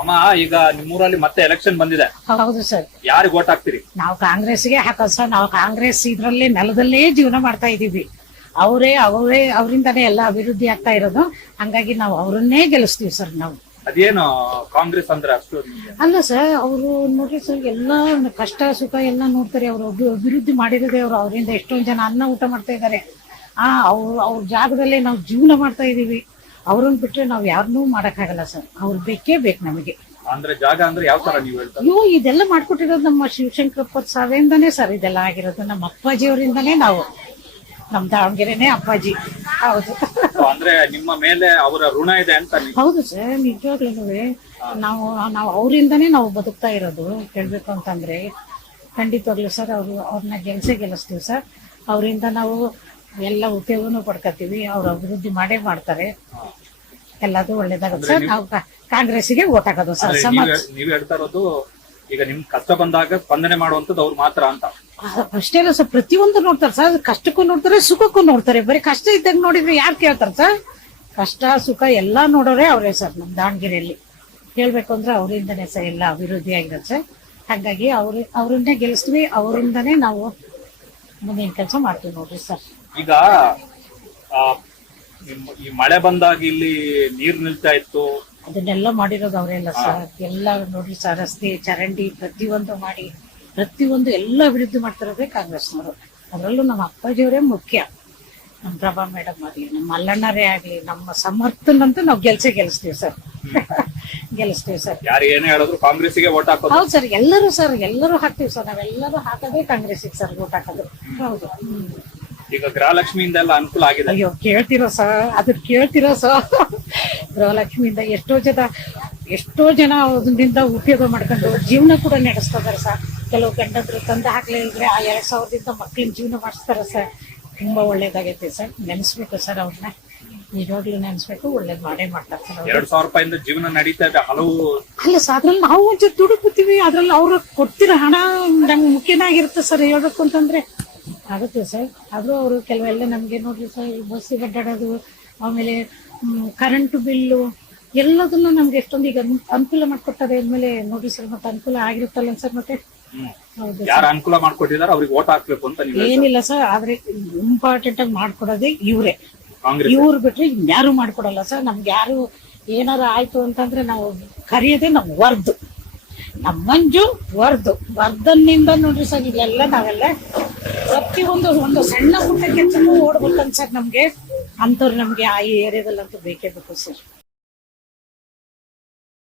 ಅಮ್ಮ, ಈಗ ನಿಮ್ಮೂರಲ್ಲಿ ಮತ್ತೆ ಎಲೆಕ್ಷನ್ ಬಂದಿದೆ. ಹೌದು ಸರ್. ಯಾರಿಗೆ ವೋಟ್ ಹಾಕ್ತೀರಿ? ನಾವು ಕಾಂಗ್ರೆಸ್ಗೆ ಹಾಕೋದು ಸರ್. ನಾವು ಕಾಂಗ್ರೆಸ್ ಇದ್ರಲ್ಲೇ ನೆಲದಲ್ಲೇ ಜೀವನ ಮಾಡ್ತಾ ಇದೀವಿ. ಅವರಿಂದಾನೇ ಎಲ್ಲ ಅಭಿವೃದ್ಧಿ ಆಗ್ತಾ ಇರೋದು. ಹಂಗಾಗಿ ನಾವು ಅವರನ್ನೇ ಗೆಲ್ಲಿಸ್ತೀವಿ ಸರ್. ನಾವು ಅದೇನು ಕಾಂಗ್ರೆಸ್ ಅಂದ್ರೆ ಅಷ್ಟು ಅಲ್ಲ ಸರ್, ಅವರು ನೋಡ್ರಿ ಸರ್, ಎಲ್ಲ ಕಷ್ಟ ಸುಖ ಎಲ್ಲ ನೋಡ್ತಾರೆ. ಅವರು ಅಭಿವೃದ್ಧಿ ಮಾಡಿರೋದೇ ಅವರು. ಅವರಿಂದ ಎಷ್ಟೊಂದ್ ಜನ ಅನ್ನ ಊಟ ಮಾಡ್ತಾ ಇದ್ದಾರೆ. ಅವ್ರ ಜಾಗದಲ್ಲೇ ನಾವು ಜೀವನ ಮಾಡ್ತಾ ಇದೀವಿ. ಅವ್ರನ್ನ ಬಿಟ್ರೆ ನಾವ್ ಯಾರನ್ನೂ ಮಾಡಕ್ಕಾಗಲ್ಲ ಸರ್. ಅವ್ರು ಬೇಕೇ ಬೇಕು ನಮಗೆ. ಅಂದ್ರೆ ಜಾಗ ಅಂದ್ರೆ ಯಾವ ತರ ನೀವು ಹೇಳ್ತಾರೆ? ಅಯ್ಯೋ, ಇದೆಲ್ಲ ಮಾಡ್ಕೊಟ್ಟಿರೋದು ನಮ್ಮ ಶಿವಶಂಕರಪ್ಪ ಸಾವಿಂದಾನೇ ಸರ್. ಇದೆಲ್ಲ ಆಗಿರೋದು ನಮ್ಮ ಅಪ್ಪಾಜಿಯವರಿಂದಾನೇ. ನಾವು ನಮ್ ದಾವಣಗೆರೆನೇ ಅಪ್ಪಾಜಿ. ಹೌದು. ಅಂದ್ರೆ ನಿಮ್ಮ ಮೇಲೆ ಅವರ ಋಣ ಇದೆ ಅಂತ? ಹೌದು ಸರ್, ನಿಜವಾಗ್ಲೂ ನಾವು ಅವರಿಂದಾನೇ ನಾವು ಬದುಕ್ತಾ ಇರೋದು. ಕೇಳ್ಬೇಕು ಅಂತಂದ್ರೆ ಖಂಡಿತವಾಗ್ಲೂ ಸರ್, ಅವ್ರನ್ನ ಗೆಲ್ಲಿಸ್ತೀವಿ ಸರ್. ಅವರಿಂದ ನಾವು ಎಲ್ಲ ಉಪಯೋಗನೂ ಪಡ್ಕೊತೀವಿ. ಅವ್ರು ಅಭಿವೃದ್ಧಿ ಮಾಡೇ ಮಾಡ್ತಾರೆ. ಎಲ್ಲದೂ ಒಳ್ಳೇದಾಗುತ್ತೆ ಸರ್. ನಾವು ಕಾಂಗ್ರೆಸ್ಗೆ ವೋಟ್ ಹಾಕೋದು ಸರ್. ನೀವ್ ಹೇಳ್ತಾ ಇರೋದು ಈಗ ನಿಮ್ ಕಷ್ಟ ಬಂದಾಗ ಸ್ಪಂದನೆ ಮಾಡುವಂತದ್ದು ಅವ್ರು ಮಾತ್ರ ಅಂತ? ಅಷ್ಟೇ ಅಲ್ಲ ಸರ್, ಪ್ರತಿಯೊಂದು ನೋಡ್ತಾರೆ ಸರ್. ಕಷ್ಟಕ್ಕೂ ನೋಡ್ತಾರೆ, ಸುಖಕ್ಕೂ ನೋಡ್ತಾರೆ. ಬರೀ ಕಷ್ಟ ಇದ್ದಾಗ ನೋಡಿದ್ರೆ ಯಾರು ಕೇಳ್ತಾರೆ ಸರ್? ಕಷ್ಟ ಸುಖ ಎಲ್ಲಾ ನೋಡೋರೆ ಅವರೇ ಸರ್. ನಮ್ ದಾವಣಗೆರೆಯಲ್ಲಿ ಹೇಳ್ಬೇಕು ಅಂದ್ರೆ ಅವರಿಂದನೇ ಸರ್ ಎಲ್ಲ ಅಭಿವೃದ್ಧಿ ಆಗಿರುತ್ತೆ ಸರ್. ಹಾಗಾಗಿ ಅವ್ರನ್ನೇ ಗೆಲ್ಲಿಸ್ತೀವಿ. ಅವರಿಂದನೇ ನಾವು ಮುಂದಿನ ಕೆಲಸ ಮಾಡ್ತೀವಿ ನೋಡ್ರಿ ಸರ್. ಈಗ ಈ ಮಳೆ ಬಂದಾಗ ಇಲ್ಲಿ ನೀರ್ ನಿಲ್ತಾ ಇತ್ತು, ಅದನ್ನೆಲ್ಲ ಮಾಡಿರೋದು ಅವರೆಲ್ಲ ಸರ್. ಎಲ್ಲ ನೋಡ್ರಿ ಸರ್, ರಸ್ತೆ ಚರಂಡಿ ಪ್ರತಿಯೊಂದು ಮಾಡಿ ಪ್ರತಿಯೊಂದು ಎಲ್ಲ ಅಭಿವೃದ್ಧಿ ಮಾಡ್ತಿರೋದೇ ಕಾಂಗ್ರೆಸ್ನವರು. ಅದರಲ್ಲೂ ನಮ್ಮ ಅಪ್ಪಾಜಿಯವರೇ ಮುಖ್ಯ. ನಮ್ಮ ಪ್ರಭಾ ಮೇಡಮ್ ಆಗ್ಲಿ, ನಮ್ಮ ಮಲ್ಲಣ್ಣರೇ ಆಗ್ಲಿ, ನಮ್ಮ ಸಮರ್ಥನಂತೂ ನಾವು ಗೆಲ್ಲಿಸ್ತೀವಿ ಸರ್. ಗೆಲ್ಲಿಸ್ತೀವಿ ಸರ್. ಯಾರು ಏನೇ ಹೇಳಿದ್ರು ಕಾಂಗ್ರೆಸ್ಗೆ ವೋಟ್ ಹಾಕೋದು? ಹೌದು ಸರ್, ಎಲ್ಲರೂ ಹಾಕ್ತೀವಿ ಸರ್. ನಾವೆಲ್ಲರೂ ಹಾಕೋದೇ ಕಾಂಗ್ರೆಸ್ಗೆ ಸರ್ ವೋಟ್ ಹಾಕೋದು. ಹೌದು. ಈಗ ಗೃಹಲಕ್ಷ್ಮಿಯಿಂದ ಎಲ್ಲ ಅನುಕೂಲ ಆಗಿದೆ. ಅಯ್ಯೋ, ಕೇಳ್ತಿರೋ ಸರ್ ಗೃಹಲಕ್ಷ್ಮಿಯಿಂದ ಎಷ್ಟೋ ಜನ ಅದರಿಂದ ಉಪಯೋಗ ಮಾಡ್ಕೊಂಡು ಜೀವನ ಕೂಡ ನಡೆಸ್ತಾರೆ ಸರ್. ಕೆಲವು ಗಂಡದ್ರು ತಂದು ಹಾಕ್ಲೇ ಇದ್ರೆ ಆ 2000ದಿಂದ ಮಕ್ಳಿನ ಜೀವನ ಮಾಡಿಸ್ತಾರೆ ಸರ್. ತುಂಬಾ ಒಳ್ಳೇದಾಗೈತೆ ಸರ್. ನೆನೆಸ್ಬೇಕು ಸರ್, ಅವ್ರನ್ನ ನಿಜವಾಗ್ಲೂ ನೆನೆಸ್ಬೇಕು. ಒಳ್ಳೇದ್ ಮಾಡೇ ಮಾಡ್ತಾರೆ ಸರ್. 2000 ರೂಪಾಯಿಂದ ಜೀವನ ನಡೀತಾ ಇದೆ. ಹಲವು ಅಲ್ಲ ಸರ್, ಅದ್ರಲ್ಲಿ ನಾವು ಒಂಚೂರು ದುಡುಕ್ತೀವಿ. ಅದ್ರಲ್ಲಿ ಅವ್ರು ಕೊಡ್ತಿರೋ ಹಣ ನಮ್ಗೆ ಮುಖ್ಯನಾಗಿರುತ್ತೆ ಸರ್. ಹೇಳ್ಬೇಕು ಅಂತಂದ್ರೆ ಆಗುತ್ತೆ ಸರ್. ಆದ್ರೂ ಅವರು ಕೆಲವೆಲ್ಲ ನಮ್ಗೆ ನೋಡ್ರಿ ಸರ್, ಬಸ್ಸಿಗೆ ಅಡ್ಡಾಡೋದು, ಆಮೇಲೆ ಕರೆಂಟ್ ಬಿಲ್ಲು ಎಲ್ಲದನ್ನು ನಮ್ಗೆ ಎಷ್ಟೊಂದು ಈಗ ಅನುಕೂಲ ಮಾಡ್ಕೊಡ್ತಾರೆ. ಆದ್ಮೇಲೆ ನೋಡ್ರಿ ಸರ್, ಮತ್ತೆ ಅನುಕೂಲ ಆಗಿರುತ್ತಲ್ಲ ಸರ್. ಮತ್ತೆ ಹೌದು, ಯಾರು ಅನುಕೂಲ ಮಾಡ್ಕೊಟ್ಟಿದ್ದಾರೆ ಅವ್ರಿಗೆ ವೋಟ್ ಹಾಕ್ಬೇಕು ಅಂತ ಏನಿಲ್ಲ ಸರ್. ಆದ್ರೆ ಇಂಪಾರ್ಟೆಂಟ್ ಆಗಿ ಮಾಡ್ಕೊಡೋದೇ ಇವ್ರೆ. ಇವ್ರು ಬಿಟ್ರೆ ಇನ್ಯಾರು ಮಾಡ್ಕೊಡಲ್ಲ ಸರ್. ನಮ್ಗೆ ಯಾರು ಏನಾರು ಆಯ್ತು ಅಂತಂದ್ರೆ ನಾವು ಕರೆಯೋದೇ ನಮ್ ವರ್ದು, ನಮ್ಮ ಮಂಜು ವರ್ಧನ್ನಿಂದ ನೋಡ್ರಿ ಸರ್. ಇಲ್ಲೆಲ್ಲ ನಾವೆಲ್ಲ ಪ್ರತಿಯೊಂದು ಸಣ್ಣ ಪುಟ್ಟ ಕೆಲಸಕ್ಕೂ ಓಡ್ಬೇಕಂತ ಸರ್. ನಮ್ಗೆ ಅಂತವ್ರು ನಮ್ಗೆ ಆ ಏರಿಯಾದಲ್ಲಂತೂ ಬೇಕೇ ಬೇಕು ಸರ್.